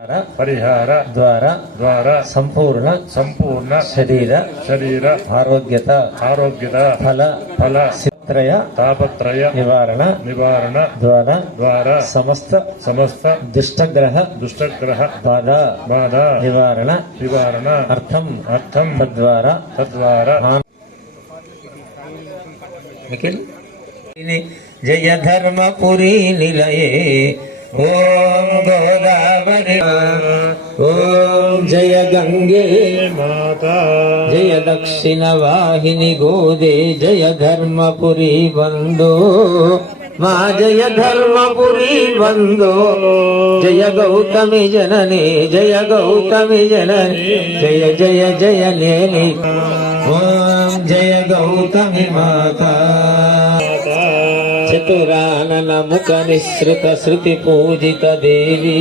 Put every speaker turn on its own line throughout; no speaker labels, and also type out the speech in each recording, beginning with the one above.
द्वारा
द्वारा
संपूर्ण
संपूर्ण
शरीर
शरीर
आरोग्यता
आरोग्यता
फल
फल
तापत्रय
निवारण
निवारण
द्वारा
द्वारा
समस्त
समस्त
दुष्ट
ग्रह
दुष्ट
ग्रह
बाधा
बाधा
निवारण
निवारण
अर्थम
अर्थम
तद्वारा
तद्वारा
निखिल जय धर्मपुरी निलये ఓం గోదావరి ఓం జయ గంగే
మాతా.
జయ దక్షిణ వాహిని గోదే జయ ధర్మపురి బందో మా జయ ధర్మపురి బందో జయ గౌతమి జనని జయ గౌతమి జనని. జయ జయ జయ నేని. ఓం జయ గౌతమి మాతా. చతురానన ముఖ నిశ్రుత శృతి పూజిత దేవి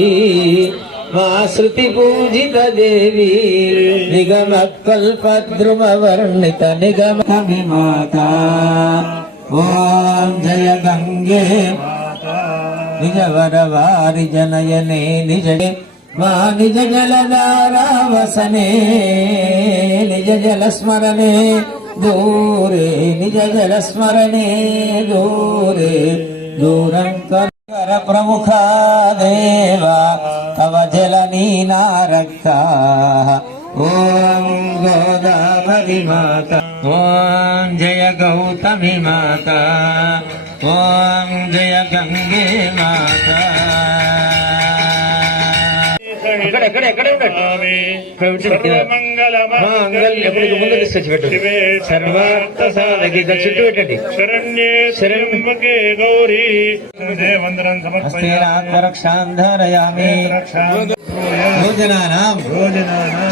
మా శృతి పూజిత దేవి నిగమ కల్ప ధ్రువ వర్ణిత నిగమ మాత ఓం జయ గంగే నిజ వర వారి జనయనే నిజ మా నిజ జలధారా వసనే నిజ జల స్మరణే దూరే నిజ జల స్మరణే దూరే దూరం కర ప్రముఖ దేవా తవ జల నీనారక్త. ఓం గోదావరి మాత. ఓం జయ గౌతమి మాత. ఓం జయ గంగే సర్వార్థ సాధకి చుట్టూ పెట్టండి.
శరణ్యే
శరణ్
త్ర్యంబకే గౌరీ. వందనం సమర్పయామి.
భోజనానాం.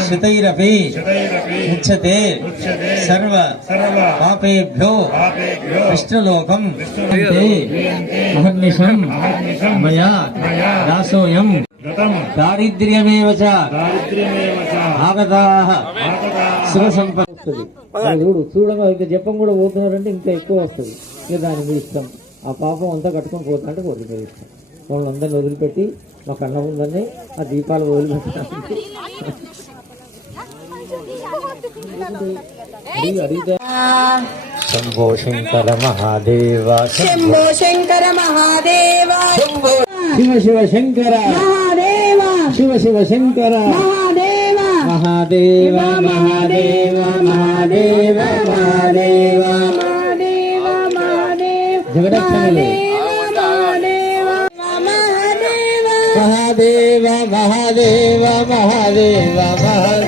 శృతైరపి. ముచ్యతే. సర్వ పాపేభ్యో. విష్ణులోకం. అంటే మహర్నిశం. మయా. దాసోయం. దారిద్ర్యమేవ సంపద చూడు చూడగా ఇంకా జపం కూడా పోతున్నారంటే ఇంకా ఎక్కువ వస్తుంది. ఇక దాని మీ ఇష్టం. ఆ పాపం అంతా కట్టుకొని పోతా అంటే ఇష్టం. వాళ్ళందరినీ వదిలిపెట్టి మా కళ్ళ ముందరనే ఆ దీపాలు అడిగితే శంభో శంకర మహాదేవ.
శంభో శంకర మహాదేవ.
శివ శివ శంకర. శివ శివ శంకర.
మహాదేవ.
మహాదేవ మహాదేవ మహాదేవ మహాదేవ
మహాదేవ మహాదేవ.
జగదక్షణలే.
మహాదేవ మహాదేవ.
మహాదేవ మహాదేవ మహాదేవ మహాదేవ.